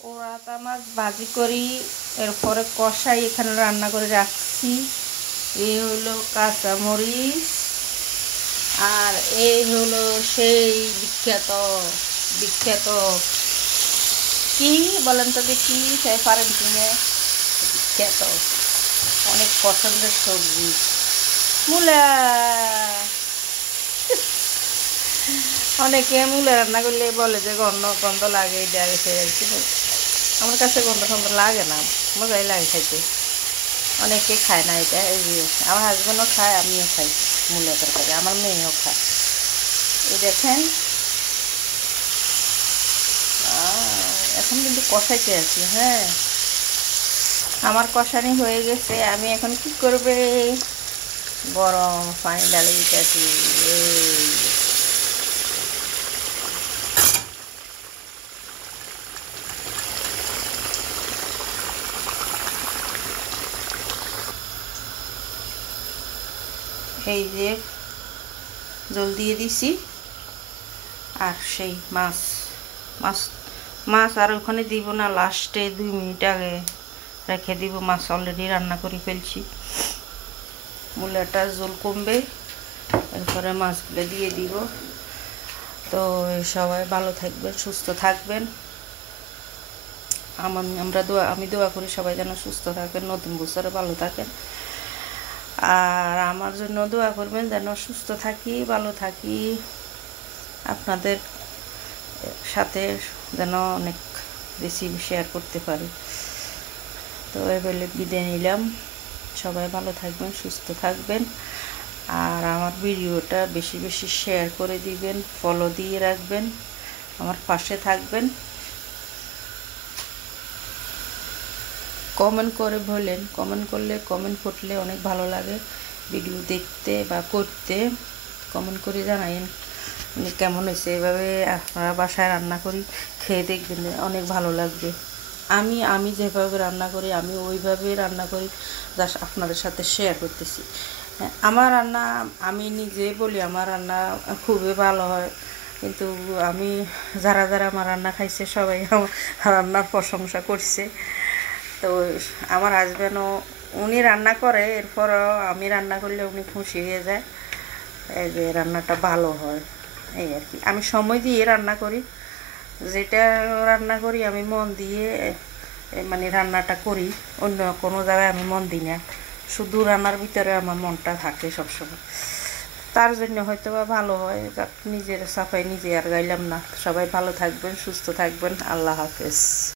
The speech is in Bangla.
ওড়াতা মাছ ভাজি করি, এরপরে কষাই এখানে রান্না করে রাখছি। এই হলো কাঁচামরিচ, আর এই হলো সেই বিখ্যাত বিখ্যাত কি বলেন তো দেখি, পারেন কিনে, বিখ্যাত অনেক পছন্দের সবজি মূলা। অনেকে মূলা রান্না করলে বলে যে গন্ধ গন্ধ লাগে, এটা গেছে আর কি। আমার কাছে গন্ধ গন্ধ লাগে না, মজাই লাগে খাইতে। অনেকে খায় না এটা, এই যে আমার হাজব্যান্ডও খায়, আমিও খাই মূলা তরকারি, আমার মেয়েও খায়। এই দেখেন এখন কিন্তু কষাইতে আছি। হ্যাঁ, আমার কষানি হয়ে গেছে। আমি এখন কি করবে, গরম পানি ডালে দিতেছি। এই যে জল দিয়ে দিছি, আর সেই মাছ মাছ মাছ আর ওখানে দিব না, লাস্টে 2 মিনিট আগে রেখে দিব। মাছ অলরেডি রান্না করে ফেলছি। মূলাটার জল কমবে, এরপরে মাছগুলো দিয়ে দিব। তো সবাই ভালো থাকবেন, সুস্থ থাকবেন। আমি দোয়া করি সবাই যেন সুস্থ থাকেন, নতুন বছরে ভালো থাকেন। আর আমার জন্য দোয়া করবেন যেন সুস্থ থাকি, ভালো থাকি, আপনাদের সাথে যেন অনেক বেশি শেয়ার করতে পারি। তো এবারে বিদায় নিলাম। সবাই ভালো থাকবেন, সুস্থ থাকবেন। আর আমার ভিডিওটা বেশি বেশি শেয়ার করে দিবেন, ফলো দিয়ে রাখবেন, আমার পাশে থাকবেন। কমেন্ট করে বলেন, কমেন্ট করলে অনেক ভালো লাগে ভিডিও দেখতে বা করতে। কমেন্ট করে জানাইন কেমন হয়েছে। এভাবে আপনারা বাসায় রান্না করি, খেয়ে দেখবেন, অনেক ভালো লাগবে। আমি যেভাবে রান্না করি, আমি ওইভাবেই রান্না করি, জাস্ট আপনাদের সাথে শেয়ার করতেছি। আমার রান্না আমি নিজেই বলি আমার রান্না খুবই ভালো হয়, কিন্তু আমি যারা যারা আমার রান্না খাইছে সবাই আমার রান্নার প্রশংসা করছে। তো আমার হাজব্যান্ডও উনি রান্না করে, এরপরও আমি রান্না করলে উনি খুশি হয়ে যায়, এই যে রান্নাটা ভালো হয়। এই আর কি, আমি সময় দিয়ে রান্না করি, যেটা রান্না করি আমি মন দিয়ে মানে রান্নাটা করি। অন্য কোনো জায়গায় আমি মন দিই না, শুধু রান্নার ভিতরে আমার মনটা থাকে সবসময়। তার জন্য হয়তো বা ভালো হয়। নিজের সাফাই নিজে আর গাইলাম না। সবাই ভালো থাকবেন, সুস্থ থাকবেন। আল্লাহ হাফেজ।